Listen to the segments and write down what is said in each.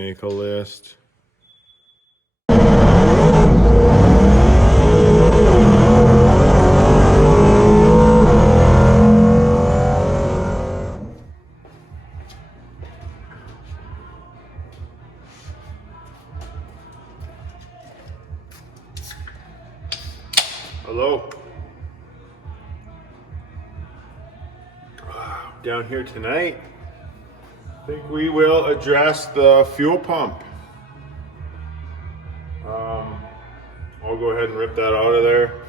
make a list. Hello. Down here tonight, I think we will address the fuel pump. I'll go ahead and rip that out of there.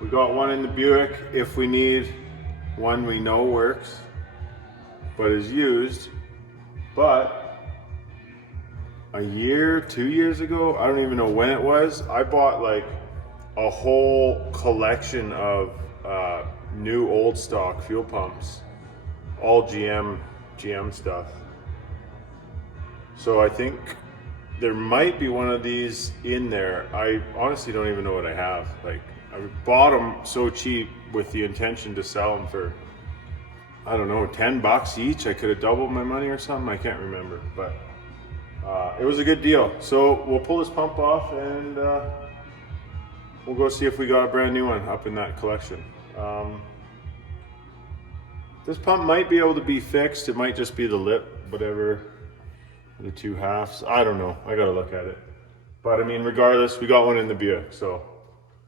We got one in the Buick if we need one we know works, but is used. But a year, 2 years ago, I don't even know when it was, I bought like a whole collection of new old stock fuel pumps, all GM stuff. So I think there might be one of these in there. I honestly don't even know what I have. Like, I bought them so cheap with the intention to sell them for, I don't know, $10 each. I could have doubled my money or something. I can't remember, but it was a good deal. So we'll pull this pump off and we'll go see if we got a brand new one up in that collection. This pump might be able to be fixed. It might just be the lip, whatever, the two halves. I don't know. I gotta look at it. But I mean, regardless, we got one in the Buick. So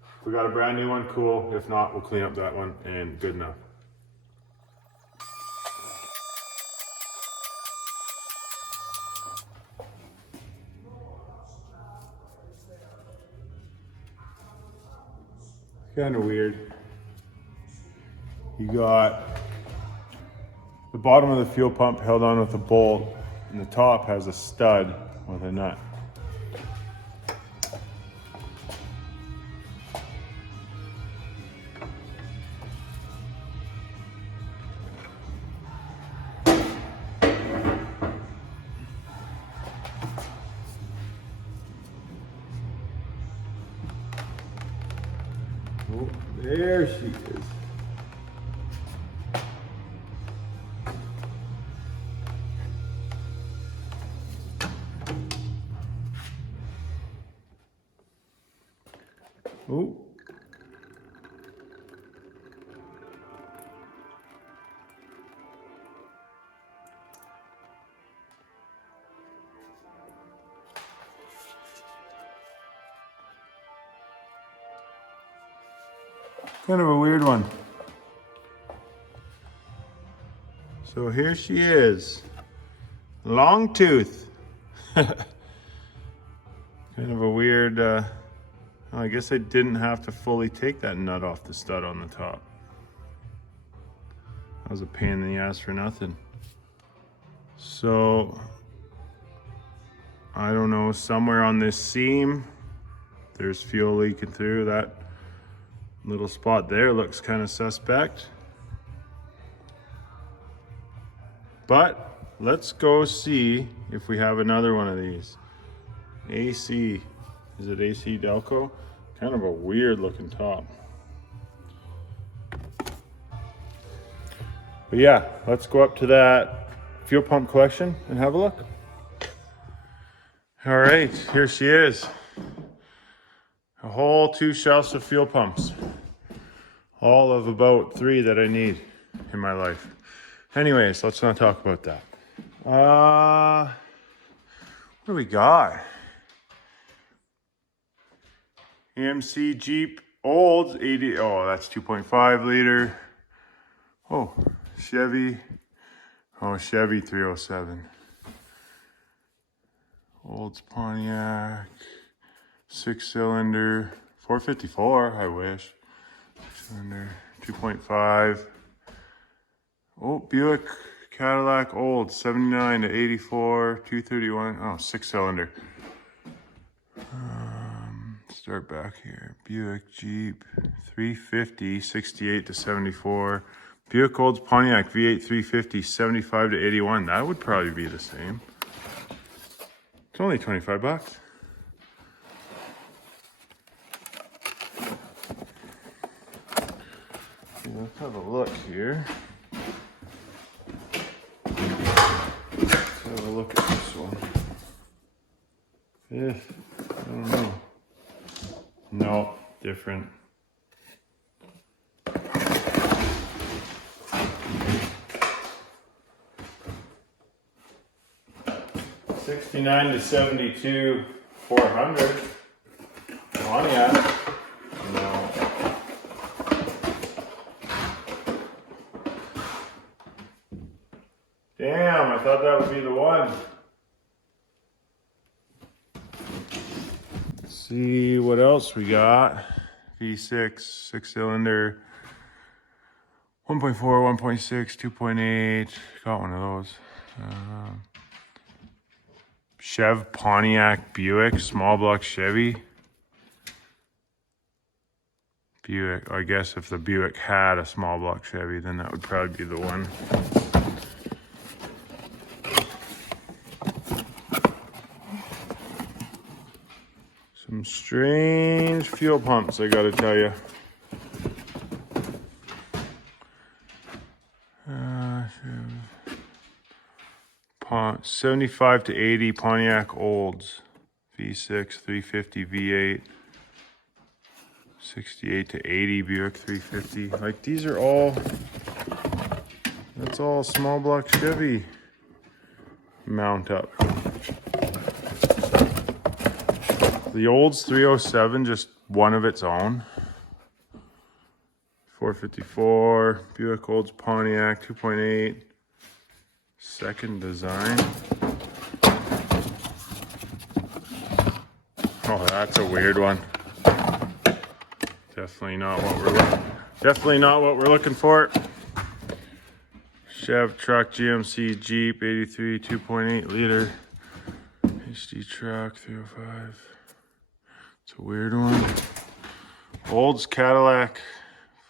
if we got a brand new one, cool. If not, we'll clean up that one and good enough. Kind of weird. You got the bottom of the fuel pump held on with a bolt, and the top has a stud with a nut. Oh, there she is. Oh. Kind of a weird one. So here she is. Long tooth. Kind of a weird, I guess I didn't have to fully take that nut off the stud on the top. That was a pain in the ass for nothing. So, I don't know, somewhere on this seam, there's fuel leaking through. That little spot there looks kind of suspect. But let's go see if we have another one of these. AC, is it AC Delco? Kind of a weird looking top. But yeah, let's go up to that fuel pump collection and have a look. All right, here she is. A whole 2 shelves of fuel pumps. All of about 3 that I need in my life. Anyways, let's not talk about that. What do we got? AMC Jeep Olds 80. Oh, that's 2.5 liter. Oh, Chevy. Oh, Chevy 307. Olds Pontiac. 6-cylinder. 454. I wish. 6-cylinder. 2.5. Oh, Buick Cadillac Olds 79 to 84. 231. Oh, 6-cylinder. Start back here. Buick Jeep 350 68 to 74. Buick Olds Pontiac V8 350 75 to 81. That would probably be the same. It's only $25. Let's have a look here. Let's have a look at this one. different. '69 to '72 400 Pontiac. No. Damn, I thought that would be the one. Let's see what else we got. V6, 6-cylinder, 1.4, 1.6, 2.8. Got one of those. Chev Pontiac Buick, small block Chevy. Buick, I guess if the Buick had a small block Chevy, then that would probably be the one. Some strange fuel pumps, I gotta tell you. 75 to 80 Pontiac Olds, V6, 350 V8, 68 to 80 Buick 350. Like these are all, that's all small block Chevy mount up. The Olds 307, just one of its own. 454 Buick Olds Pontiac 2.8. Second design. Oh, that's a weird one. Definitely not what we're looking for. Chev truck, GMC Jeep 83 2.8 liter. HD truck 305. It's a weird one. Olds Cadillac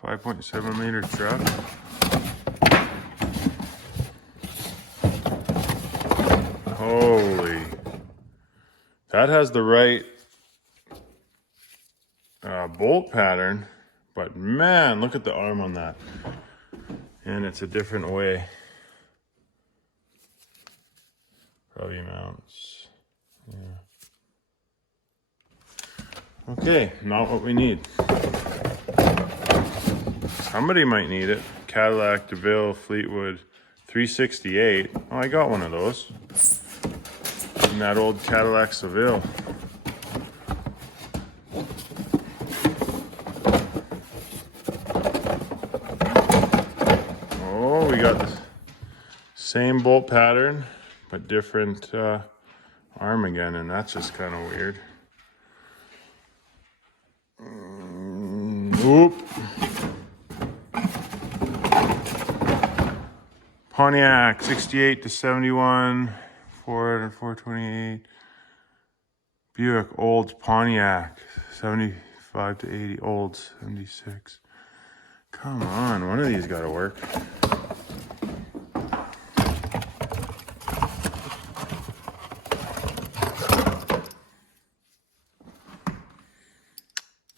5.7 liter truck. Holy. That has the right bolt pattern, but man, look at the arm on that. And it's a different way. Probably mounts. Yeah. Okay, not what we need. Somebody might need it. Cadillac DeVille Fleetwood 368. Oh, I got one of those. In that old Cadillac Seville. Oh, we got the same bolt pattern, but different arm again, and that's just kind of weird. Oop. Pontiac 68 to 71, 428. Buick Olds Pontiac 75 to 80. Olds 76. Come on, one of these got to work.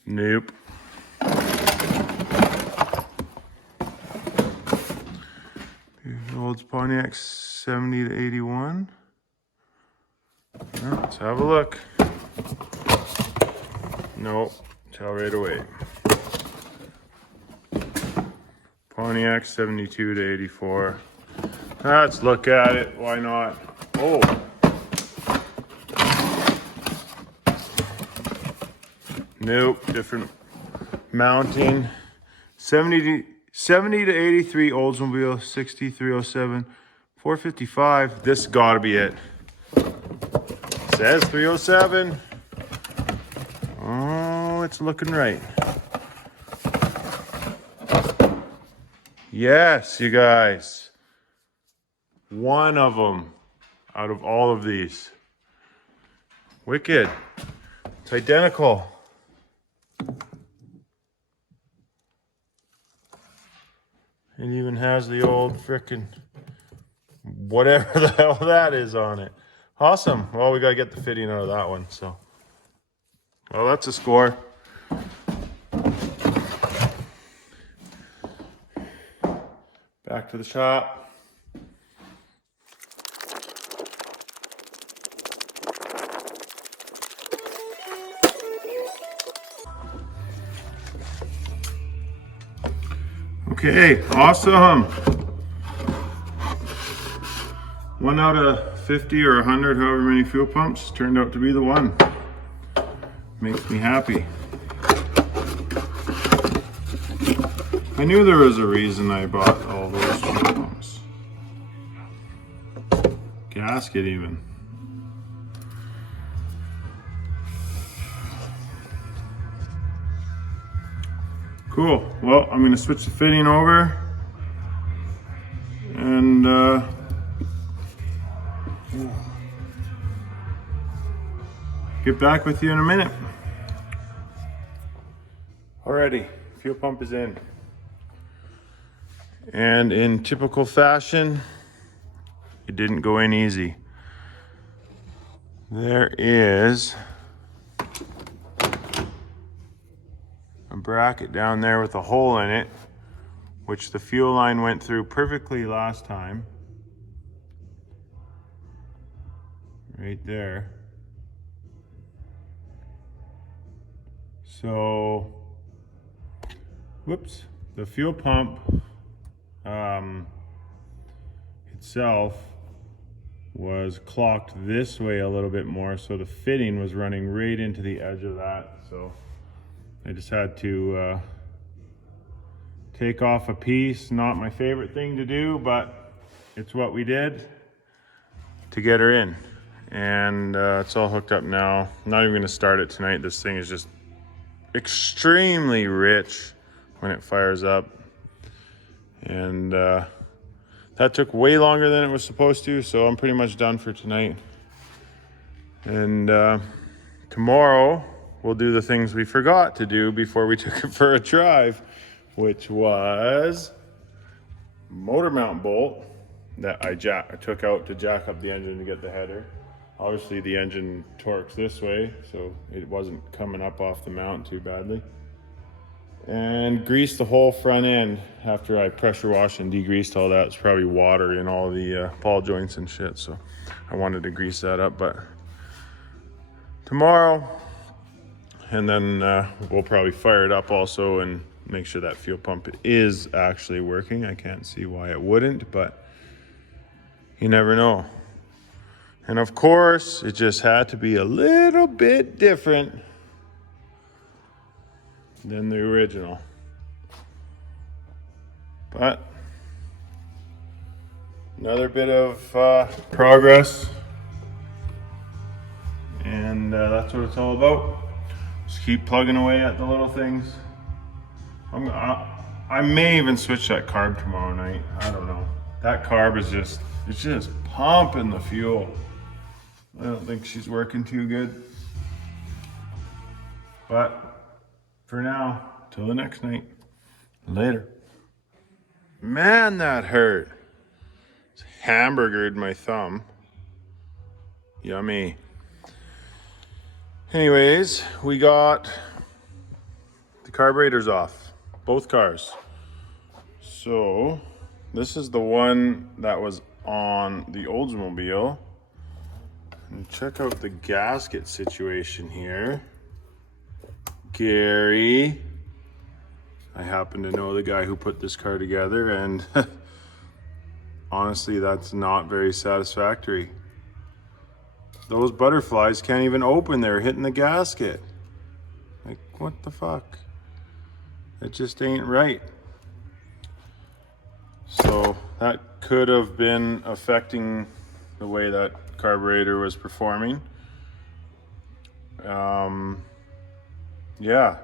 Nope. Olds Pontiac 70 to 81. Well, let's have a look. Nope, tell right away. Pontiac 72 to 84. Let's look at it. Why not? Oh. Nope, different mounting. 70 to 83 Oldsmobile, 6307, 455. This gotta be it. Says 307. Oh, it's looking right. Yes, you guys. One of them out of all of these. Wicked. It's identical. It even has the old frickin' whatever the hell that is on it. Awesome. Well, we gotta get the fitting out of that one, so. Well, that's a score. Back to the shop. Okay, awesome. 1 out of 50 or 100, however many fuel pumps, turned out to be the one. Makes me happy. I knew there was a reason I bought all those fuel pumps. Gasket even. Cool. Well, I'm going to switch the fitting over and get back with you in a minute. Alrighty, fuel pump is in. And in typical fashion, it didn't go in easy. There is a bracket down there with a hole in it, which the fuel line went through perfectly last time. Right there. So, whoops, the fuel pump itself was clocked this way a little bit more, so the fitting was running right into the edge of that. So I just had to take off a piece. Not my favorite thing to do, but it's what we did to get her in. And it's all hooked up now. I'm not even gonna start it tonight. This thing is just extremely rich when it fires up. And that took way longer than it was supposed to, so I'm pretty much done for tonight. And tomorrow we'll do the things we forgot to do before we took it for a drive, which was motor mount bolt that I took out to jack up the engine to get the header. Obviously the engine torques this way, so it wasn't coming up off the mount too badly. And greased the whole front end after I pressure washed and degreased all that. It's probably water in all the ball joints and shit, so I wanted to grease that up. But tomorrow, and then we'll probably fire it up also and make sure that fuel pump is actually working. I can't see why it wouldn't, but you never know. And of course, it just had to be a little bit different than the original. But another bit of progress, and that's what it's all about. Just keep plugging away at the little things. I may even switch that carb tomorrow night. I don't know. That carb is it's just pumping the fuel. I don't think she's working too good. But for now, till the next night. Later. Man, that hurt. It's hamburgered my thumb. Yummy. Anyways, we got the carburetors off, both cars. So this is the one that was on the Oldsmobile. And check out the gasket situation here. Gary, I happen to know the guy who put this car together, and honestly, that's not very satisfactory. Those butterflies can't even open. They're hitting the gasket. Like, what the fuck? It just ain't right. So that could have been affecting the way that carburetor was performing. Yeah,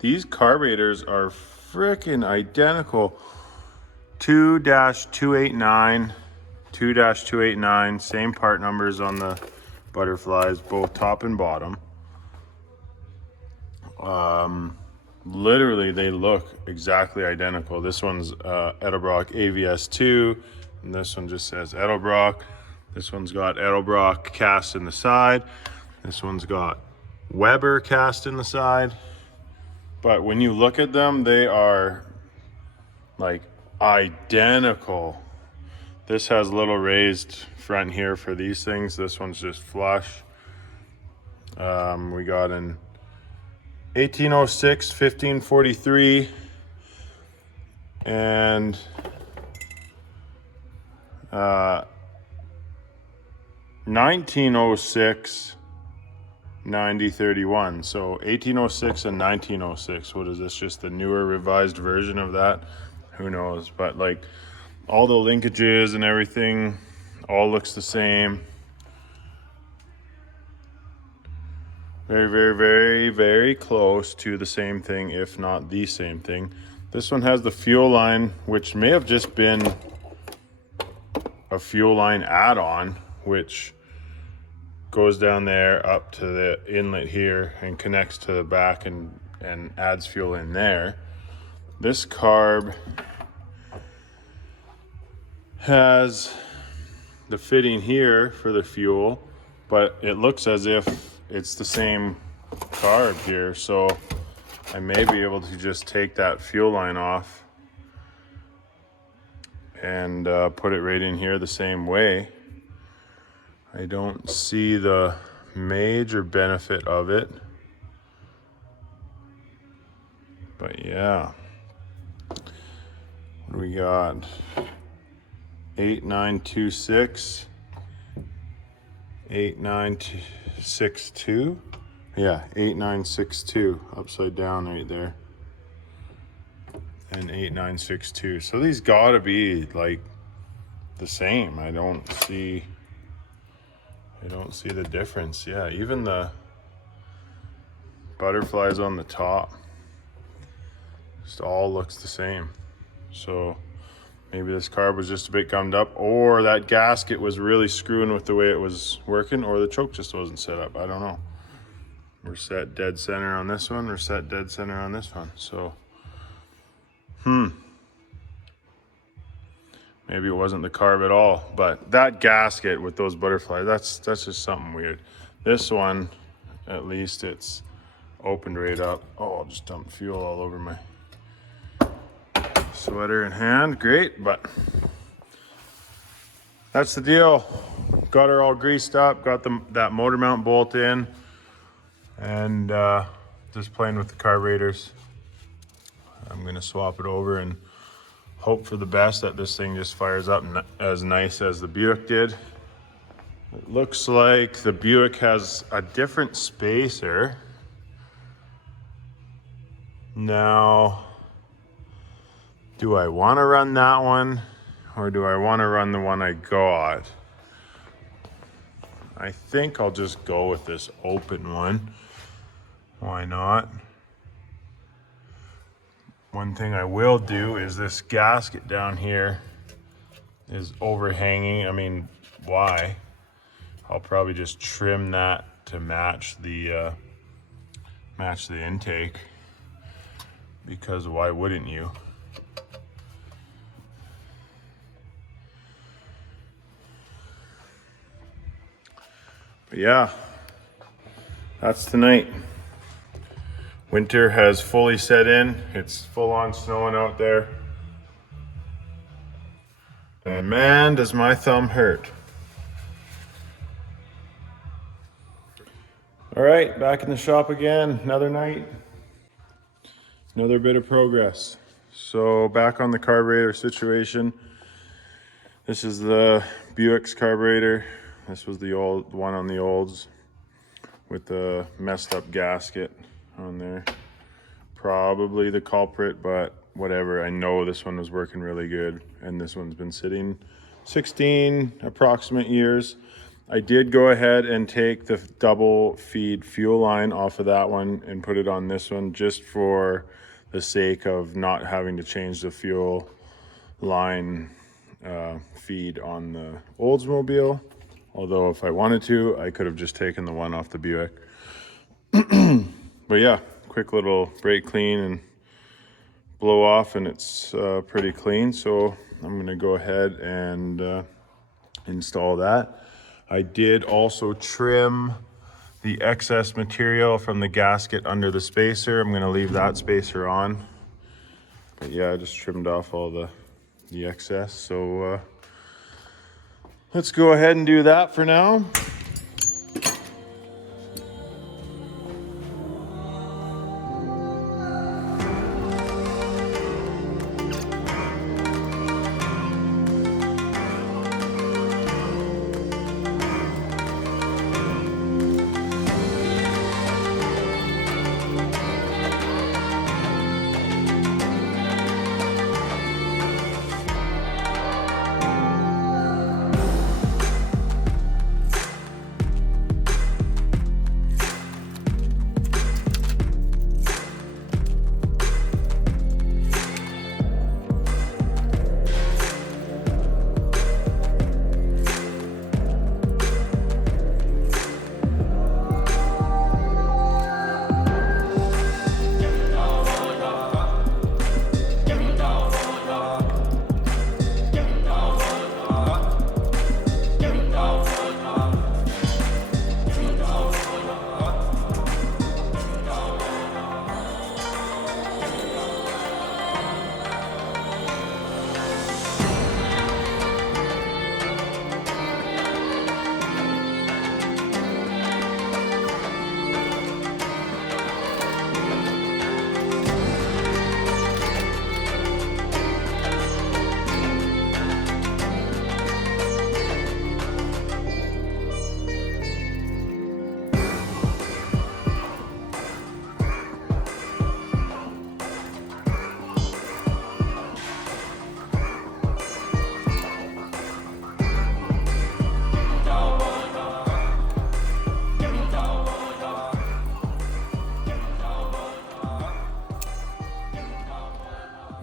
these carburetors are freaking identical. 2-289, 2-289, same part numbers on the butterflies, both top and bottom. Literally, they look exactly identical. This one's Edelbrock AVS2, and this one just says Edelbrock. This one's got Edelbrock cast in the side. This one's got Weber cast in the side. But when you look at them, they are like identical. This has a little raised front here for these things. This one's just flush. We got an 1806, 1543, and 1906 9031. So 1806 and 1906. What is this? Just the newer revised version of that? Who knows? But like all the linkages and everything all looks the same. Very, very, very, very close to the same thing, if not the same thing. This one has the fuel line, which may have just been a fuel line add-on, which goes down there up to the inlet here and connects to the back and adds fuel in there. This carb has the fitting here for the fuel, but it looks as if it's the same carb here, so I may be able to just take that fuel line off and put it right in here the same way. I don't see the major benefit of it, but yeah. What do we got? 8926, 8962. Yeah, 8962 upside down right there, and 8962. So these gotta be like the same. I don't see the difference. Yeah, even the butterflies on the top just all looks the same. So maybe this carb was just a bit gummed up, or that gasket was really screwing with the way it was working, or the choke just wasn't set up. I don't know. We're set dead center on this one, we're set dead center on this one. So, maybe it wasn't the carb at all, but that gasket with those butterflies, that's just something weird. This one, at least it's opened right up. Oh, I'll just dump fuel all over my sweater and hand. Great, but that's the deal. Got her all greased up, got that motor mount bolt in, and just playing with the carburetors. I'm gonna swap it over and hope for the best that this thing just fires up as nice as the Buick did. It looks like the Buick has a different spacer. Now, do I want to run that one, or do I want to run the one I got? I think I'll just go with this open one. Why not? One thing I will do is this gasket down here is overhanging. I mean, why? I'll probably just trim that to match the intake, because why wouldn't you? But yeah, that's tonight. Winter has fully set in. It's full on snowing out there. And man, does my thumb hurt. All right, back in the shop again, another night. Another bit of progress. So back on the carburetor situation. This is the Buick's carburetor. This was the old one on the olds with the messed up gasket on there. Probably the culprit, but whatever. I know this one was working really good, and this one's been sitting 16 approximate years. I did go ahead and take the double feed fuel line off of that one and put it on this one, just for the sake of not having to change the fuel line feed on the Oldsmobile. Although if I wanted to, I could have just taken the one off the Buick. But yeah, quick little brake clean and blow off, and it's pretty clean. So I'm gonna go ahead and install that. I did also trim the excess material from the gasket under the spacer. I'm gonna leave that spacer on. But yeah, I just trimmed off all the excess. So let's go ahead and do that for now.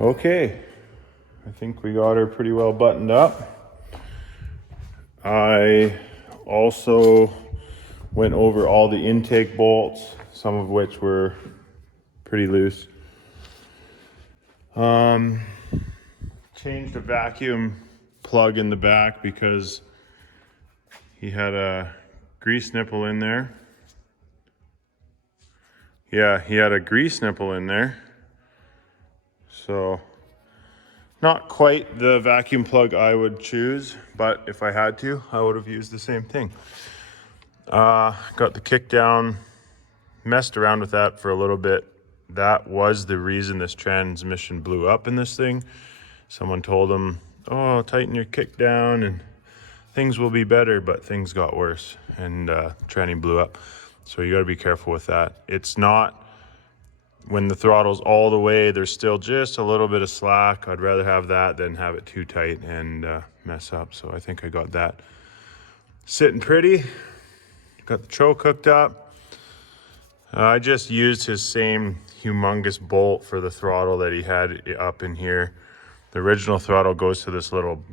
Okay, I think we got her pretty well buttoned up. I also went over all the intake bolts, some of which were pretty loose. Changed a vacuum plug in the back because he had a grease nipple in there. Yeah, he had a grease nipple in there. So not quite the vacuum plug I would choose, but if I had to, I would have used the same thing. Got the kick down, messed around with that for a little bit. That was the reason this transmission blew up in this thing. Someone told him, oh, tighten your kick down and things will be better, but things got worse and tranny blew up. So you gotta be careful with that. It's not, when the throttle's all the way, there's still just a little bit of slack. I'd rather have that than have it too tight and mess up. So I think I got that sitting pretty. Got the choke hooked up. I just used his same humongous bolt for the throttle that he had up in here. The original throttle goes to this little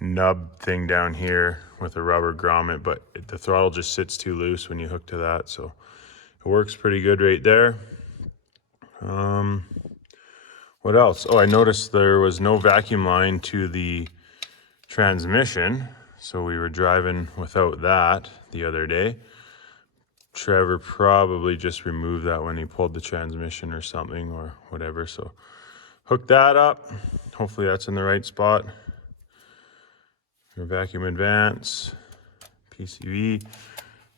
nub thing down here with a rubber grommet, but the throttle just sits too loose when you hook to that. So it works pretty good right there. What else? Oh, I noticed there was no vacuum line to the transmission. So we were driving without that the other day. Trevor probably just removed that when he pulled the transmission or something or whatever. So hook that up. Hopefully that's in the right spot. Your vacuum advance, PCV,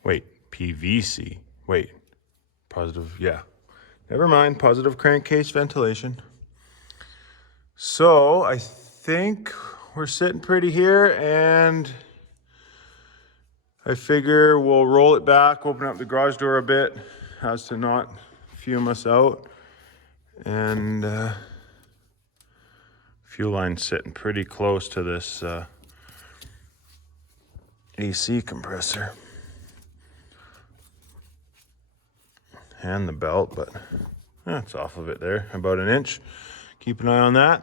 wait, PVC, wait, positive, yeah. Never mind, positive crankcase ventilation. So I think we're sitting pretty here, and I figure we'll roll it back, open up the garage door a bit as to not fume us out. And fuel line's sitting pretty close to this AC compressor. And the belt, but it's off of it there, about an inch. Keep an eye on that.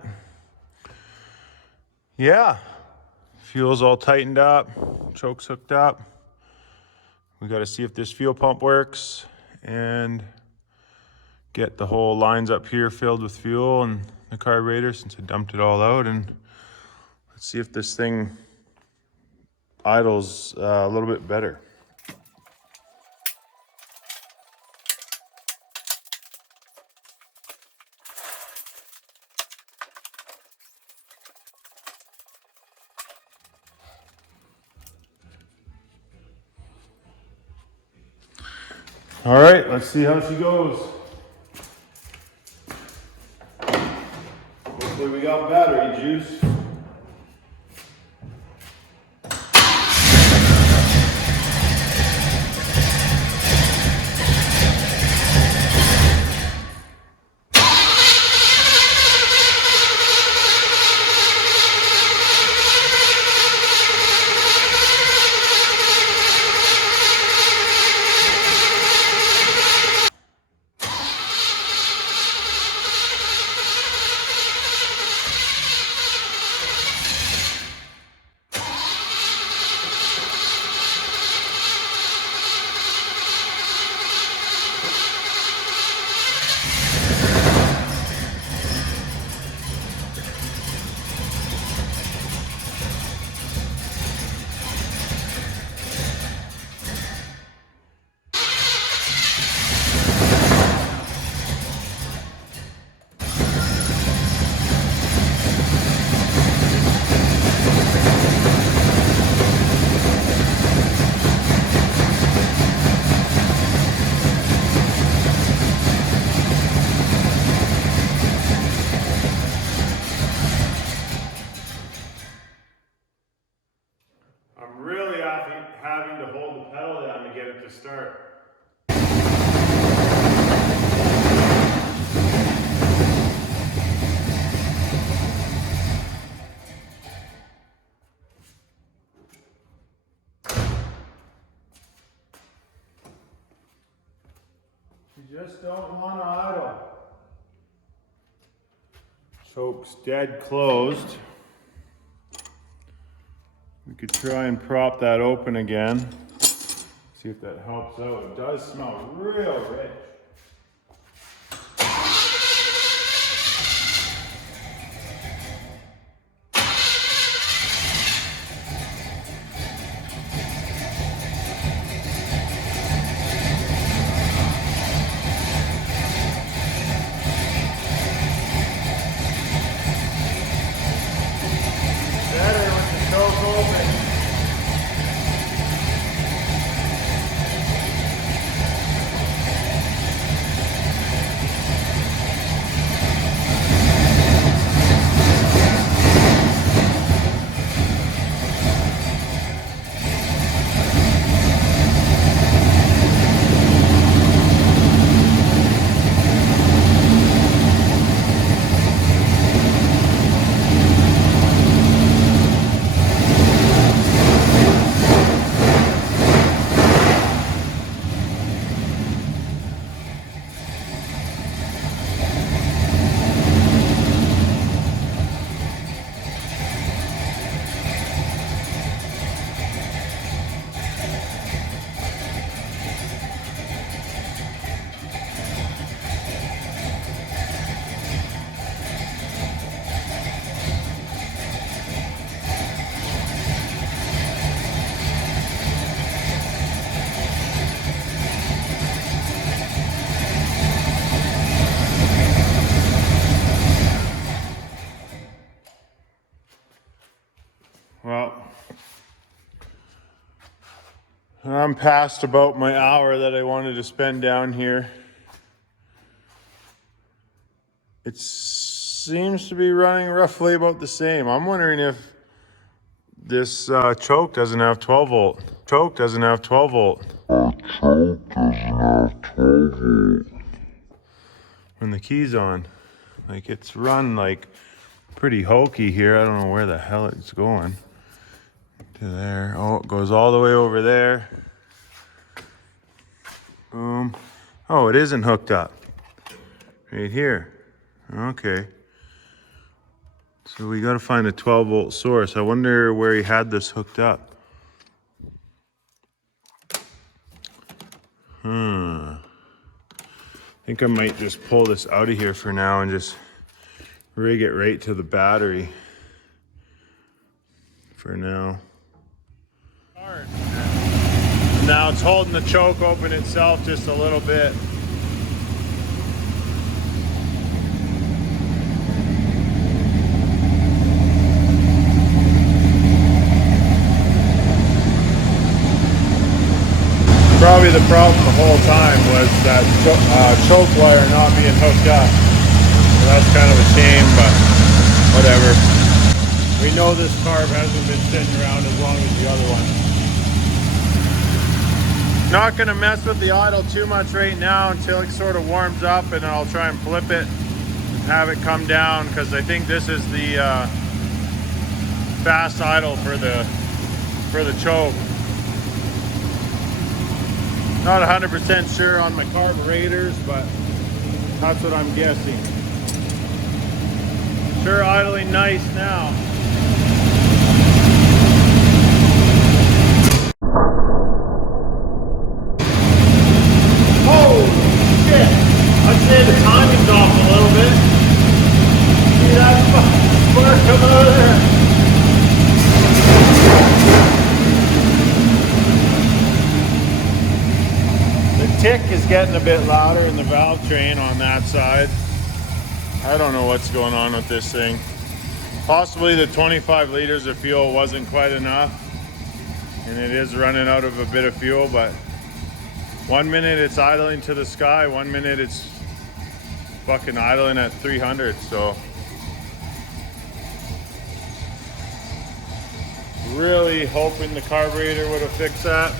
Yeah, fuel's all tightened up, choke's hooked up. We got to see if this fuel pump works and get the whole lines up here filled with fuel and the carburetor since I dumped it all out. And let's see if this thing idles a little bit better. All right, let's see how she goes. Hopefully we got battery juice. I'm really having to hold the pedal down to get it to start. You just don't want to idle. Choke's dead closed. We could try and prop that open again. See if that helps out. It does smell real rich. Better with the choke open. Well, I'm past about my hour that I wanted to spend down here. It seems to be running roughly about the same. I'm wondering if this choke doesn't have 12 volt. Choke doesn't have 12 volt. When the key's on. Like, it's run like pretty hokey here. I don't know where the hell it's going. To there. Oh, it goes all the way over there. Boom. Oh, it isn't hooked up. Right here. Okay. So we got to find a 12 volt source. I wonder where he had this hooked up. I think I might just pull this out of here for now and just rig it right to the battery for now. Now it's holding the choke open itself just a little bit. Probably the problem the whole time was that choke wire not being hooked up. So that's kind of a shame, but whatever. We know this carb hasn't been sitting around as long as the other one. Not gonna mess with the idle too much right now until it sort of warms up, and I'll try and flip it and have it come down, because I think this is the fast idle for the choke. Not 100% sure on my carburetors, but that's what I'm guessing. Sure idling nice now. Holy shit! I'd say the timing's off a little bit. See that fucking spark coming out of there? The tick is getting a bit louder in the valve train on that side. I don't know what's going on with this thing. Possibly the 25 liters of fuel wasn't quite enough, and it is running out of a bit of fuel, but 1 minute it's idling to the sky, 1 minute it's fucking idling at 300, so. Really hoping the carburetor would have fixed that,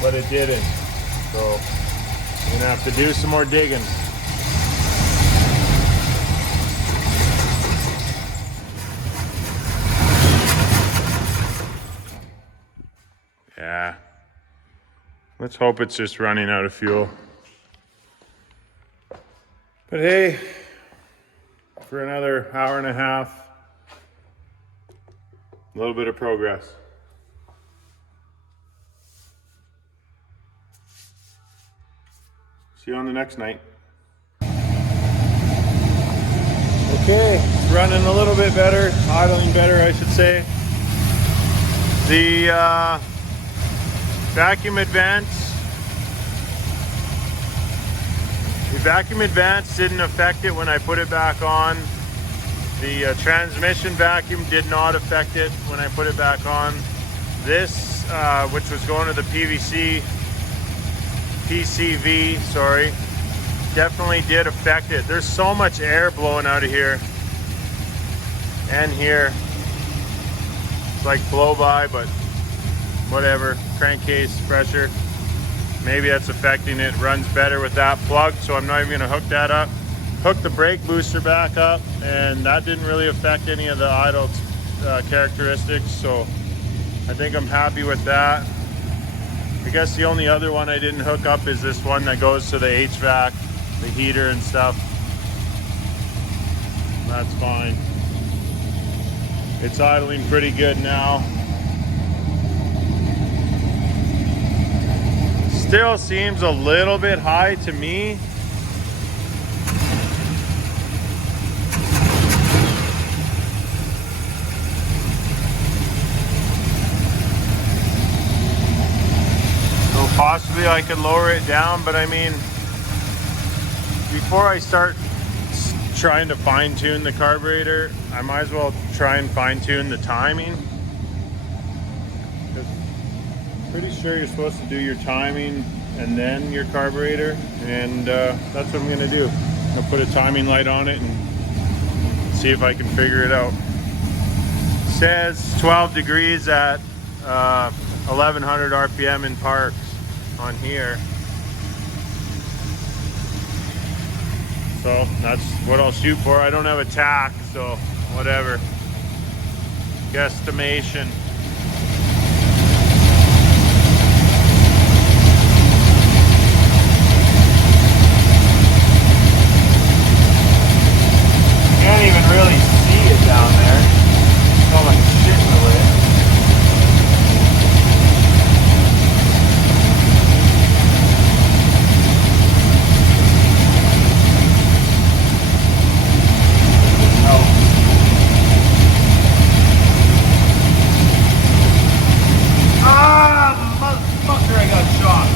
but it didn't. So I'm gonna have to do some more digging. Yeah. Let's hope it's just running out of fuel. But hey, for another hour and a half. A little bit of progress. See you on the next night. Okay, it's running a little bit better, idling better, I should say. The vacuum advance didn't affect it when I put it back on. The transmission vacuum did not affect it when I put it back on. This, which was going to the PCV, sorry, definitely did affect it. There's so much air blowing out of here and here. It's like blow by, but whatever. Crankcase pressure, maybe that's affecting it. Runs better with that plug, so I'm not even gonna hook that up. Hook the brake booster back up, and that didn't really affect any of the idle characteristics, so I think I'm happy with that. I guess the only other one I didn't hook up is this one that goes to the HVAC, the heater and stuff. That's fine. It's idling pretty good now. Still seems a little bit high to me. So possibly I could lower it down, but I mean, before I start trying to fine tune the carburetor, I might as well try and fine tune the timing. Pretty sure you're supposed to do your timing and then your carburetor, and that's what I'm gonna do. I'll put a timing light on it and see if I can figure it out. It says 12 degrees at 1100 RPM in parks on here. So that's what I'll shoot for. I don't have a tack, so whatever. Guesstimation. Can't even really see it down there. It's all like shit in the way. Motherfucker, I got shot.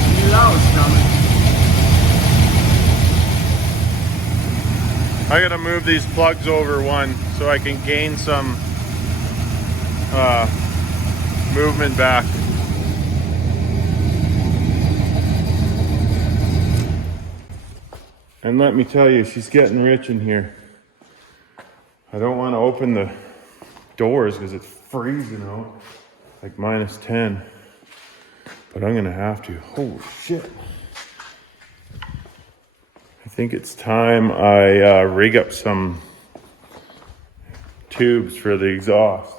I knew that was coming. I gotta move these plugs over one so I can gain some movement back. And let me tell you, she's getting rich in here. I don't want to open the doors because it's freezing out, like -10. But I'm gonna have to. Holy shit. I think it's time I rig up some tubes for the exhaust.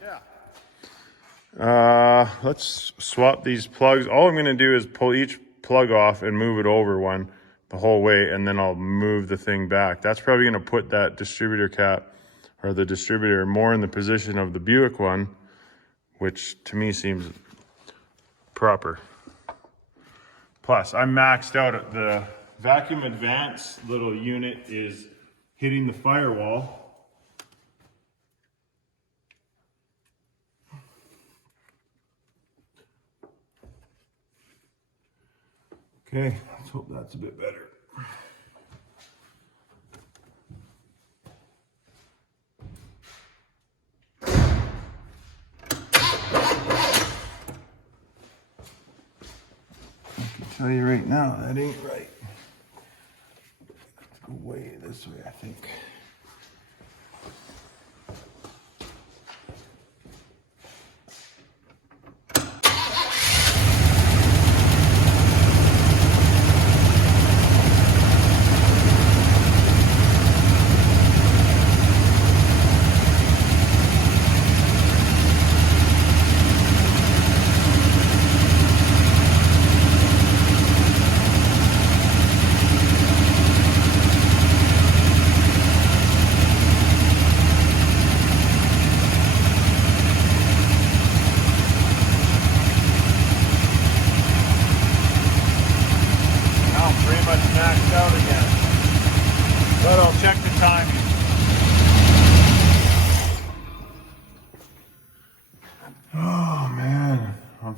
Yeah. Let's swap these plugs. All I'm gonna do is pull each plug off and move it over one the whole way, and then I'll move the thing back. That's probably gonna put that distributor cap or the distributor more in the position of the Buick one, which to me seems proper. Plus, I'm maxed out at the vacuum advance little unit is hitting the firewall. Okay, let's hope that's a bit better. Tell you right now, that ain't right. Let's go way this way, I think.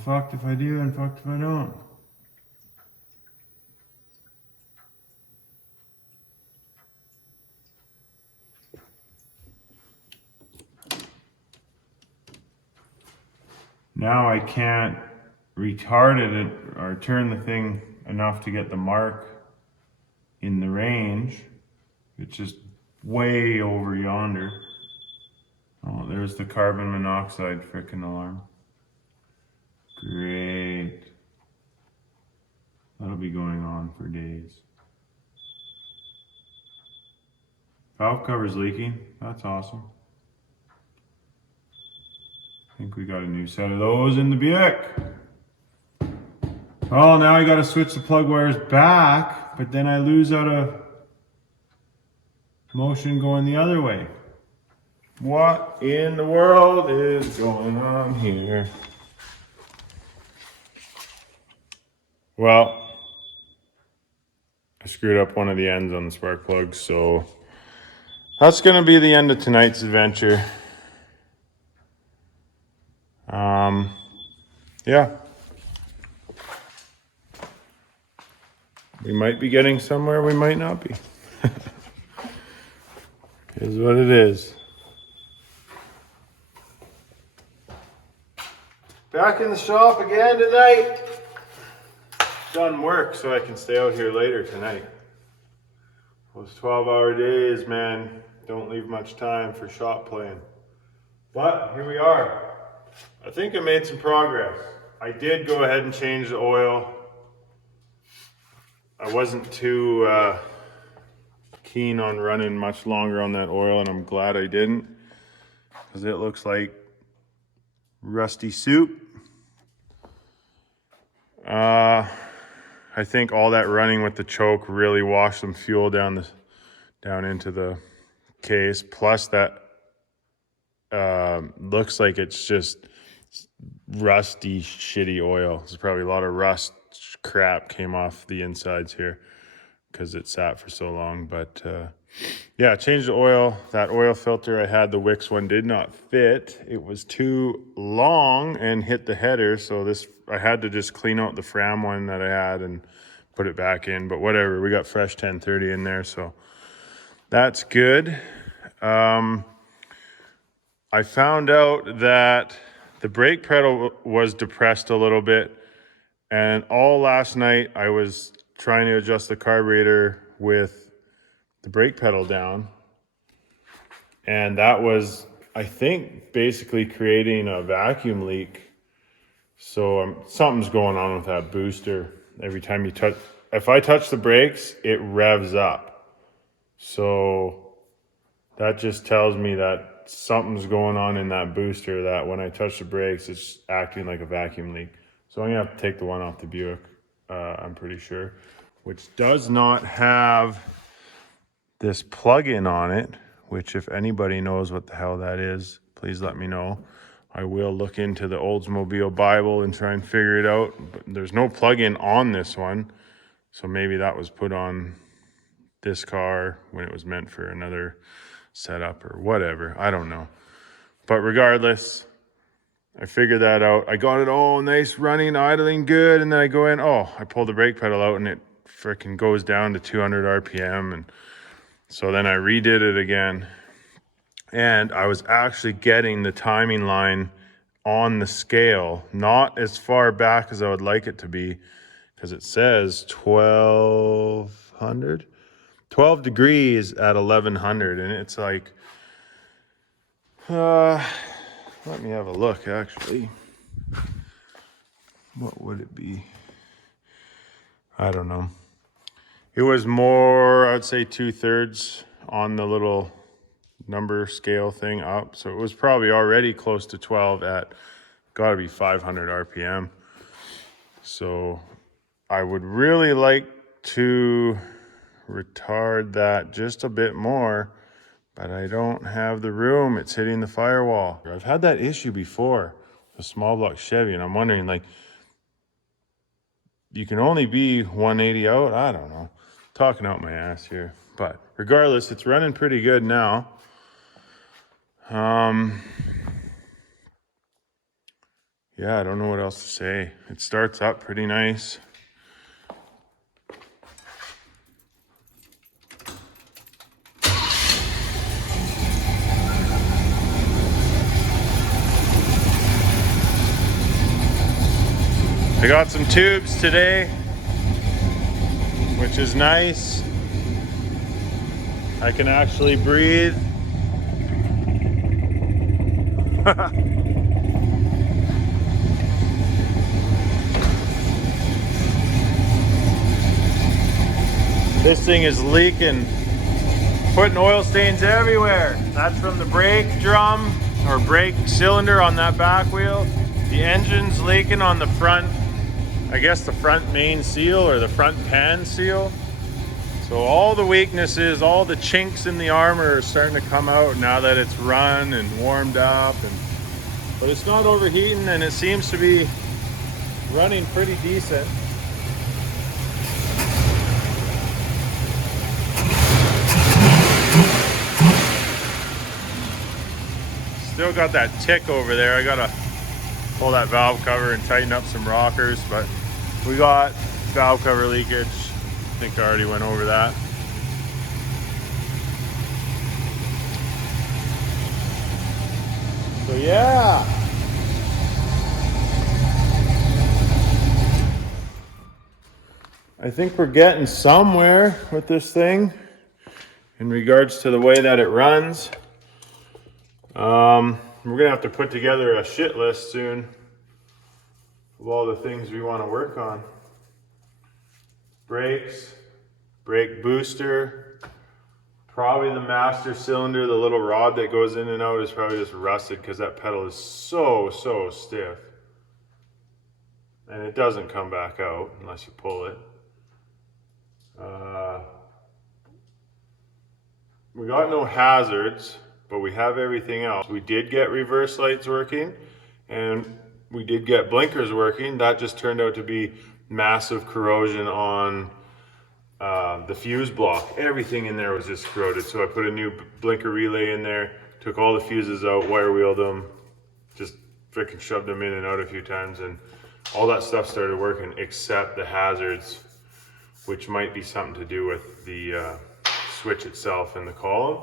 fucked if I do and fucked if I don't. Now I can't retard it or turn the thing enough to get the mark in the range. It's just way over yonder. Oh, there's the carbon monoxide frickin' alarm. Great. That'll be going on for days. Valve cover's leaking. That's awesome. I think we got a new set of those in the Buick. Oh, now I gotta switch the plug wires back, but then I lose out of motion going the other way. What in the world is going on here? Well, I screwed up one of the ends on the spark plug, so that's gonna be the end of tonight's adventure. Yeah. We might be getting somewhere, we might not be. Is what it is. Back in the shop again tonight. Done work so I can stay out here later tonight. Those 12-hour days, man, don't leave much time for shop playing. But here we are. I think I made some progress. I did go ahead and change the oil. I wasn't too keen on running much longer on that oil, and I'm glad I didn't, because it looks like rusty soup. I think all that running with the choke really washed some fuel down into the case. Plus that looks like it's just rusty, shitty oil. There's probably a lot of rust crap came off the insides here because it sat for so long. But yeah, changed the oil. That oil filter I had, the Wix one, did not fit. It was too long and hit the header, so I had to just clean out the Fram one that I had and put it back in. But whatever, we got fresh 1030 in there, so that's good. I found out that the brake pedal was depressed a little bit, and all last night I was trying to adjust the carburetor with the brake pedal down, and that was, I think, basically creating a vacuum leak. So something's going on with that booster. Every time if I touch the brakes, it revs up. So that just tells me that something's going on in that booster, that when I touch the brakes, it's acting like a vacuum leak. So I'm gonna have to take the one off the Buick, I'm pretty sure, which does not have this plug-in on it, which if anybody knows what the hell that is, please let me know. I will look into the Oldsmobile Bible and try and figure it out. But there's no plug-in on this one, so maybe that was put on this car when it was meant for another setup or whatever. I don't know. But regardless, I figured that out. I got it all nice, running, idling good, and then I go in, I pull the brake pedal out and it freaking goes down to 200 RPM. And so then I redid it again. And I was actually getting the timing line on the scale, not as far back as I would like it to be, because it says 12 degrees at 1100, and it's like, let me have a look, actually. What would it be? I don't know. It was more, I'd say 2/3 on the little number scale thing up. So it was probably already close to 12 at gotta be 500 RPM. So I would really like to retard that just a bit more, but I don't have the room. It's hitting the firewall. I've had that issue before, a small block Chevy, and I'm wondering, like, you can only be 180 out? I don't know. Talking out my ass here. But regardless, it's running pretty good now. Yeah, I don't know what else to say. It starts up pretty nice. I got some tubes today, which is nice. I can actually breathe. This thing is leaking, putting oil stains everywhere. That's from the brake drum or brake cylinder on that back wheel. The engine's leaking on the front, I guess the front main seal or the front pan seal. So all the weaknesses, all the chinks in the armor are starting to come out now that it's run and warmed up. But it's not overheating and it seems to be running pretty decent. Still got that tick over there. I gotta pull that valve cover and tighten up some rockers, but we got valve cover leakage. I think I already went over that. So yeah. I think we're getting somewhere with this thing in regards to the way that it runs. We're gonna have to put together a shit list soon of all the things we want to work on. Brakes, brake booster, probably the master cylinder, the little rod that goes in and out is probably just rusted because that pedal is so stiff. And it doesn't come back out unless you pull it. We got no hazards, but we have everything else. We did get reverse lights working and we did get blinkers working. That just turned out to be massive corrosion on the fuse block. Everything in there was just corroded. So I put a new blinker relay in there, took all the fuses out, wire wheeled them, just freaking shoved them in and out a few times, and all that stuff started working except the hazards, which might be something to do with the switch itself in the column.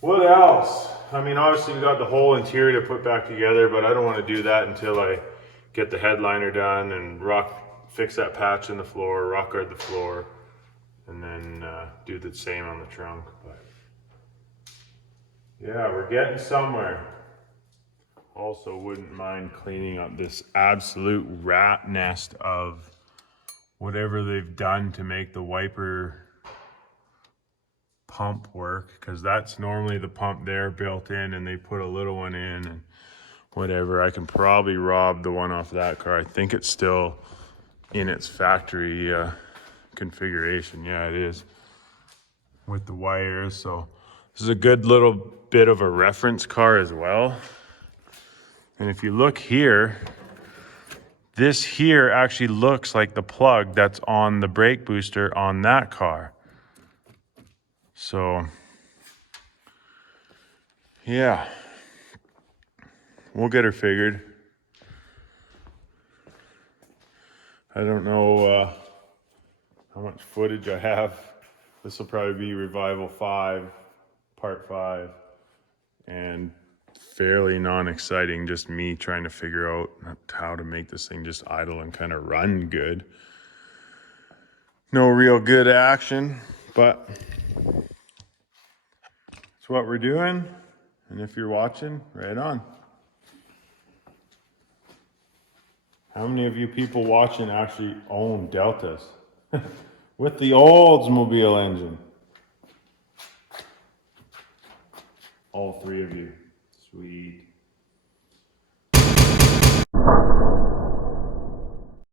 What else? I mean, obviously we got the whole interior to put back together, but I don't want to do that until I get the headliner done and fix that patch in the floor, rock guard the floor, and then do the same on the trunk. But yeah, we're getting somewhere. Also wouldn't mind cleaning up this absolute rat nest of whatever they've done to make the wiper pump work, because that's normally the pump there built in and they put a little one in and whatever. I can probably rob the one off that car. I think it's still in its factory configuration. Yeah, it is, with the wires. So this is a good little bit of a reference car as well. And if you look here, this here actually looks like the plug that's on the brake booster on that car. So yeah, we'll get her figured. I don't know how much footage I have. This will probably be Revival 5, Part 5, and fairly non-exciting, just me trying to figure out how to make this thing just idle and kind of run good. No real good action, but it's what we're doing. And if you're watching, right on. How many of you people watching actually own Deltas with the Oldsmobile engine? All 3 of you. Sweet.